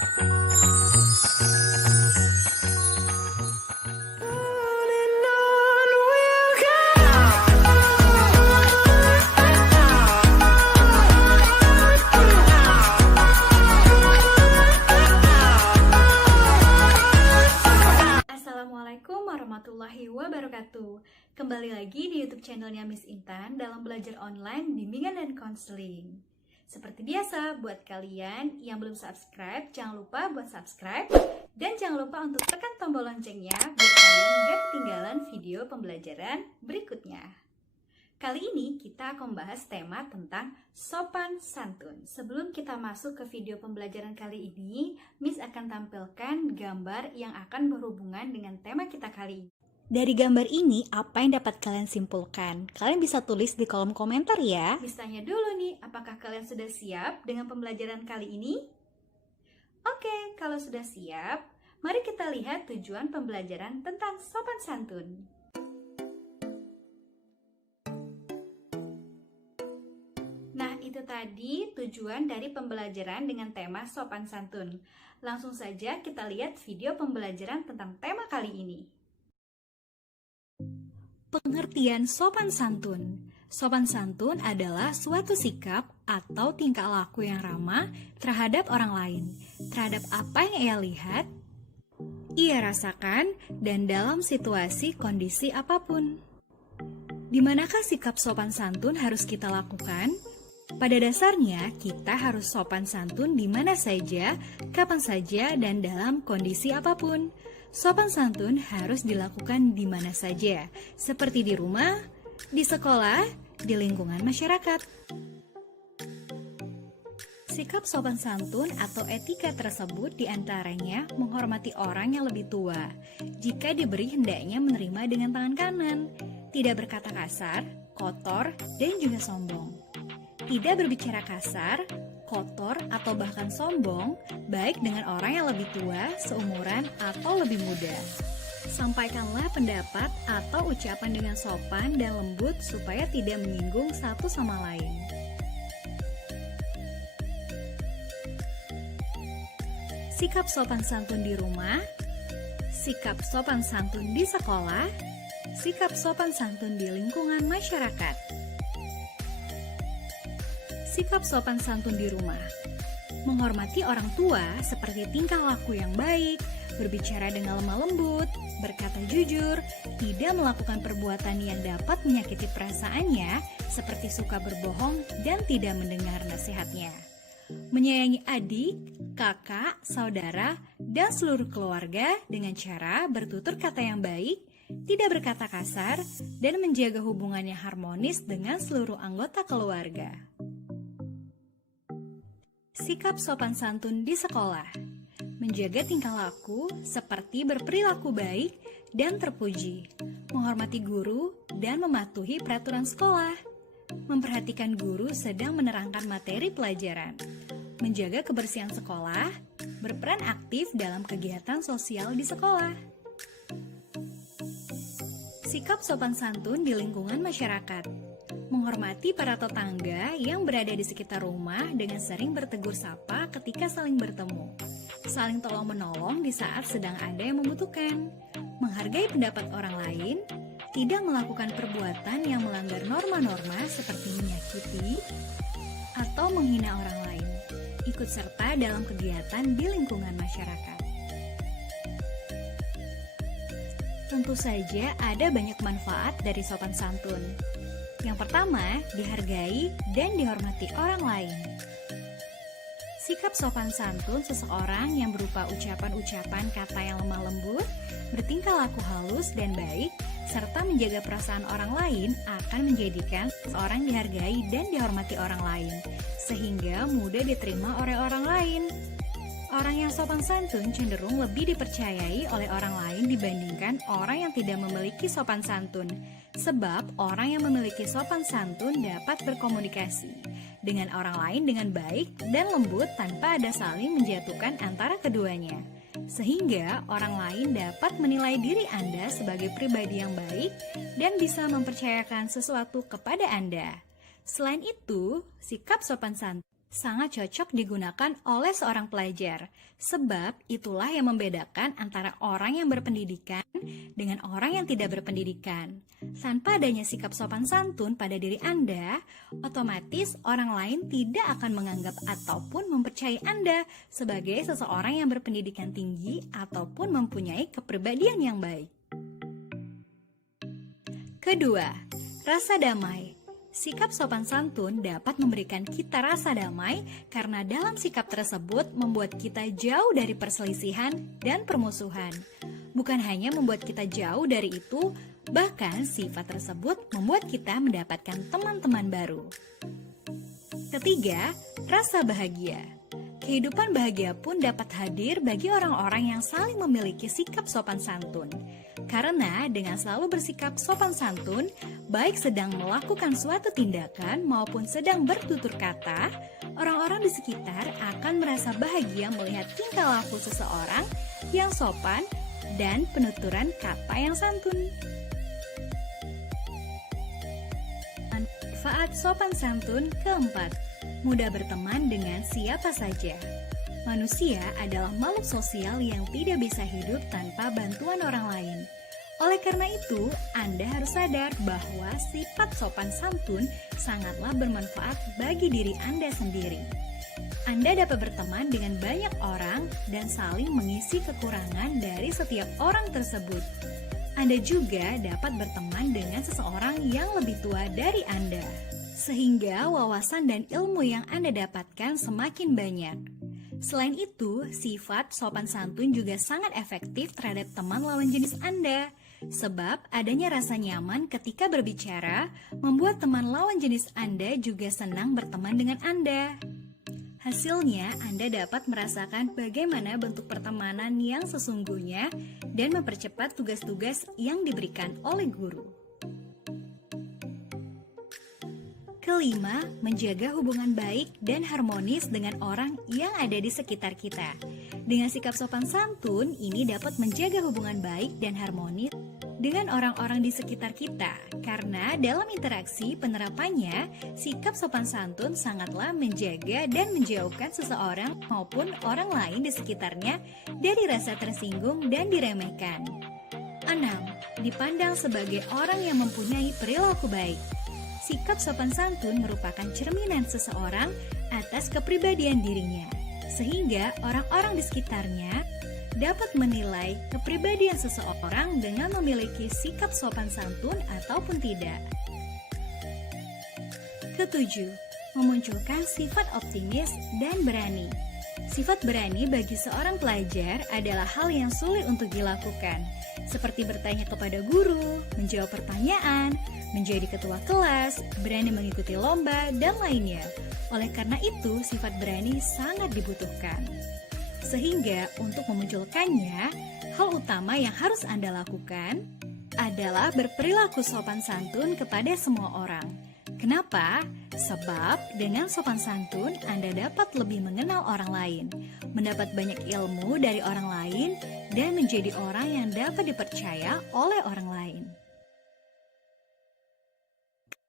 Assalamualaikum warahmatullahi wabarakatuh. Kembali lagi di YouTube channelnya Miss Intan dalam belajar online, bimbingan dan konseling. Seperti biasa, buat kalian yang belum subscribe, jangan lupa buat subscribe. Dan jangan lupa untuk tekan tombol loncengnya biar kalian gak ketinggalan video pembelajaran berikutnya. Kali ini kita akan membahas tema tentang sopan santun. Sebelum kita masuk ke video pembelajaran kali ini, Miss akan tampilkan gambar yang akan berhubungan dengan tema kita kali ini. Dari gambar ini, apa yang dapat kalian simpulkan? Kalian bisa tulis di kolom komentar ya. Miss tanya dulu nih, apakah kalian sudah siap dengan pembelajaran kali ini? Oke, kalau sudah siap, mari kita lihat tujuan pembelajaran tentang sopan santun. Nah, itu tadi tujuan dari pembelajaran dengan tema sopan santun. Langsung saja kita lihat video pembelajaran tentang tema kali ini. Pengertian sopan santun. Sopan santun adalah suatu sikap atau tingkah laku yang ramah terhadap orang lain, terhadap apa yang ia lihat, ia rasakan, dan dalam situasi kondisi apapun. Di manakah sikap sopan santun harus kita lakukan? Pada dasarnya, kita harus sopan santun di mana saja, kapan saja, dan dalam kondisi apapun. Sopan santun harus dilakukan di mana saja, seperti di rumah, di sekolah, di lingkungan masyarakat. Sikap sopan santun atau etika tersebut diantaranya menghormati orang yang lebih tua. Jika diberi, hendaknya menerima dengan tangan kanan, tidak berkata kasar, kotor, dan juga sombong. Tidak berbicara kasar, kotor, atau bahkan sombong, baik dengan orang yang lebih tua, seumuran, atau lebih muda. Sampaikanlah pendapat atau ucapan dengan sopan dan lembut supaya tidak menyinggung satu sama lain. Sikap sopan santun di rumah, sikap sopan santun di sekolah, sikap sopan santun di lingkungan masyarakat. Sikap sopan santun di rumah. Menghormati orang tua seperti tingkah laku yang baik, berbicara dengan lemah lembut, berkata jujur, tidak melakukan perbuatan yang dapat menyakiti perasaannya seperti suka berbohong dan tidak mendengar nasihatnya. Menyayangi adik, kakak, saudara, dan seluruh keluarga dengan cara bertutur kata yang baik, tidak berkata kasar, dan menjaga hubungan yang harmonis dengan seluruh anggota keluarga. Sikap sopan santun di sekolah. Menjaga tingkah laku seperti berperilaku baik dan terpuji, menghormati guru dan mematuhi peraturan sekolah, memperhatikan guru sedang menerangkan materi pelajaran, menjaga kebersihan sekolah, berperan aktif dalam kegiatan sosial di sekolah. Sikap sopan santun di lingkungan masyarakat. Menghormati para tetangga yang berada di sekitar rumah dengan sering bertegur sapa ketika saling bertemu. Saling tolong-menolong di saat sedang ada yang membutuhkan. Menghargai pendapat orang lain. Tidak melakukan perbuatan yang melanggar norma-norma seperti menyakiti atau menghina orang lain. Ikut serta dalam kegiatan di lingkungan masyarakat. Tentu saja ada banyak manfaat dari sopan santun. Yang pertama, dihargai dan dihormati orang lain. Sikap sopan santun seseorang yang berupa ucapan-ucapan kata yang lemah lembut, bertingkah laku halus dan baik, serta menjaga perasaan orang lain akan menjadikan seseorang dihargai dan dihormati orang lain, sehingga mudah diterima oleh orang lain. Orang yang sopan santun cenderung lebih dipercayai oleh orang lain dibandingkan orang yang tidak memiliki sopan santun. Sebab orang yang memiliki sopan santun dapat berkomunikasi dengan orang lain dengan baik dan lembut tanpa ada saling menjatuhkan antara keduanya. Sehingga orang lain dapat menilai diri Anda sebagai pribadi yang baik dan bisa mempercayakan sesuatu kepada Anda. Selain itu, sikap sopan santun sangat cocok digunakan oleh seorang pelajar, sebab itulah yang membedakan antara orang yang berpendidikan dengan orang yang tidak berpendidikan. Tanpa adanya sikap sopan santun pada diri Anda, otomatis orang lain tidak akan menganggap ataupun mempercayai Anda sebagai seseorang yang berpendidikan tinggi ataupun mempunyai kepribadian yang baik. Kedua, rasa damai. Sikap sopan santun dapat memberikan kita rasa damai karena dalam sikap tersebut membuat kita jauh dari perselisihan dan permusuhan. Bukan hanya membuat kita jauh dari itu, bahkan sifat tersebut membuat kita mendapatkan teman-teman baru. Ketiga, rasa bahagia. Kehidupan bahagia pun dapat hadir bagi orang-orang yang saling memiliki sikap sopan santun. Karena dengan selalu bersikap sopan santun, baik sedang melakukan suatu tindakan maupun sedang bertutur kata, orang-orang di sekitar akan merasa bahagia melihat tingkah laku seseorang yang sopan dan penuturan kata yang santun. Manfaat sopan santun keempat, mudah berteman dengan siapa saja. Manusia adalah makhluk sosial yang tidak bisa hidup tanpa bantuan orang lain. Oleh karena itu, Anda harus sadar bahwa sifat sopan santun sangatlah bermanfaat bagi diri Anda sendiri. Anda dapat berteman dengan banyak orang dan saling mengisi kekurangan dari setiap orang tersebut. Anda juga dapat berteman dengan seseorang yang lebih tua dari Anda, sehingga wawasan dan ilmu yang Anda dapatkan semakin banyak. Selain itu, sifat sopan santun juga sangat efektif terhadap teman lawan jenis Anda. Sebab adanya rasa nyaman ketika berbicara membuat teman lawan jenis Anda juga senang berteman dengan Anda. Hasilnya, Anda dapat merasakan bagaimana bentuk pertemanan yang sesungguhnya dan mempercepat tugas-tugas yang diberikan oleh guru. Kelima, menjaga hubungan baik dan harmonis dengan orang yang ada di sekitar kita. Dengan sikap sopan santun, ini dapat menjaga hubungan baik dan harmonis dengan orang-orang di sekitar kita. Karena dalam interaksi penerapannya, sikap sopan santun sangatlah menjaga dan menjauhkan seseorang maupun orang lain di sekitarnya dari rasa tersinggung dan diremehkan. 6. Dipandang sebagai orang yang mempunyai perilaku baik. Sikap sopan santun merupakan cerminan seseorang atas kepribadian dirinya, sehingga orang-orang di sekitarnya dapat menilai kepribadian seseorang dengan memiliki sikap sopan santun ataupun tidak. Ketujuh, memunculkan sifat optimis dan berani. Sifat berani bagi seorang pelajar adalah hal yang sulit untuk dilakukan, seperti bertanya kepada guru, menjawab pertanyaan, menjadi ketua kelas, berani mengikuti lomba, dan lainnya. Oleh karena itu, sifat berani sangat dibutuhkan. Sehingga untuk memunculkannya, hal utama yang harus Anda lakukan adalah berperilaku sopan santun kepada semua orang. Kenapa? Sebab dengan sopan santun Anda dapat lebih mengenal orang lain, mendapat banyak ilmu dari orang lain, dan menjadi orang yang dapat dipercaya oleh orang lain.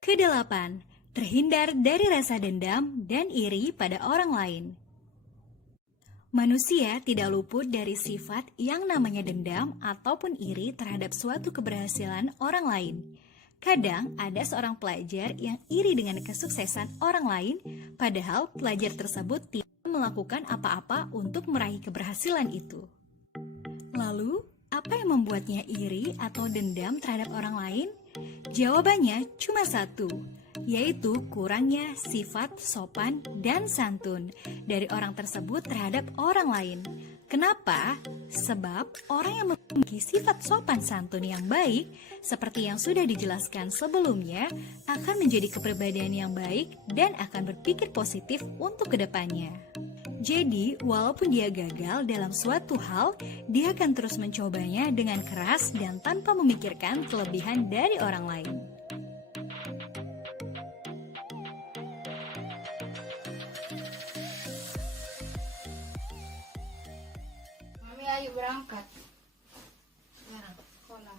Kedelapan, terhindar dari rasa dendam dan iri pada orang lain. Manusia tidak luput dari sifat yang namanya dendam ataupun iri terhadap suatu keberhasilan orang lain. Kadang ada seorang pelajar yang iri dengan kesuksesan orang lain, padahal pelajar tersebut tidak melakukan apa-apa untuk meraih keberhasilan itu. Lalu, apa yang membuatnya iri atau dendam terhadap orang lain? Jawabannya cuma satu, yaitu kurangnya sifat sopan dan santun dari orang tersebut terhadap orang lain. Kenapa? Sebab orang yang memiliki sifat sopan santun yang baik, seperti yang sudah dijelaskan sebelumnya, akan menjadi kepribadian yang baik dan akan berpikir positif untuk kedepannya. Jadi, walaupun dia gagal dalam suatu hal, dia akan terus mencobanya dengan keras dan tanpa memikirkan kelebihan dari orang lain. Mami ayo berangkat. Sekarang Sekolah.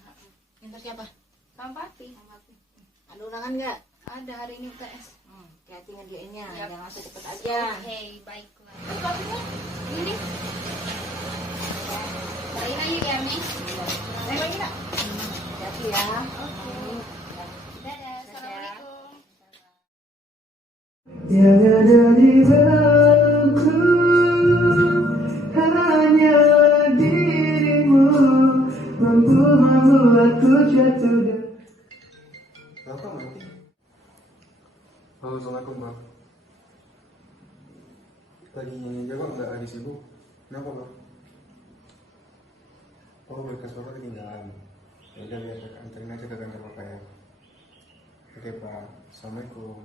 minta siapa? Kang Papi. Ada undangan nggak? Ada hari ini UTS. Hati-hati ngerjainnya, Yap. jangan cepet aja. Oke, baiklah. Ini. Baik aja ya, Mi. Lagi nak? Hati ya. Dadah, assalamualaikum. Yang ada di belakangku hanya dirimu mampu membuatku jatuh dan Apa mati? Halo, assalamualaikum bang. Lagi nyanyi aja bang, nggak lagi sibuk. Kenapa bang? Oh, berkas bapak ketinggalan. Ya udah biar saya anterin aja ke kantor bapak ya. Oke pak, assalamualaikum.